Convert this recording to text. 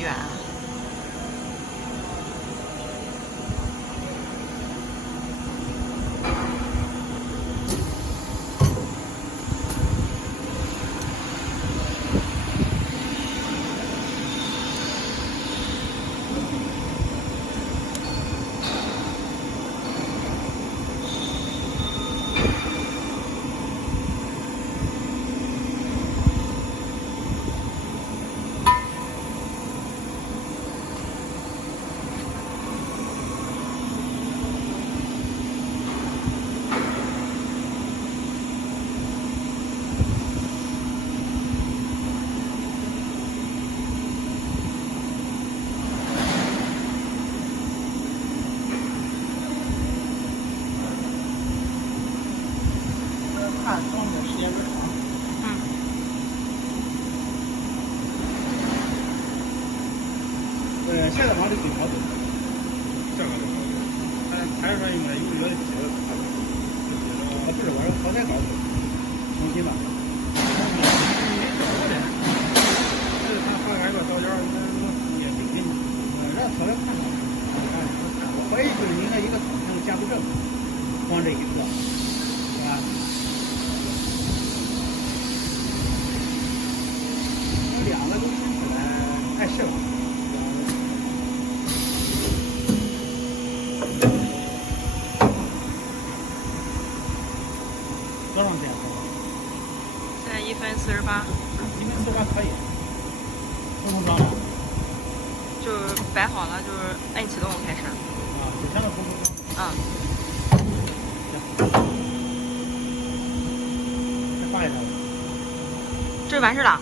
远啊？看装的时间不长。下个房里挺好走，下个就好走。台上应该有月的接着看，不是我说淘汰搞重新吧。他换改个导件，也挺给你。让淘汰看看，我怀疑就是应该一个厂商加不正，光这一个，是吧？两个都伸起来碍事了。多长时间？现在1分48，1分48可以。通装了。就是摆好了，就是按启动开始。啊，就相当通装。啊。行。再画一张。这完事了。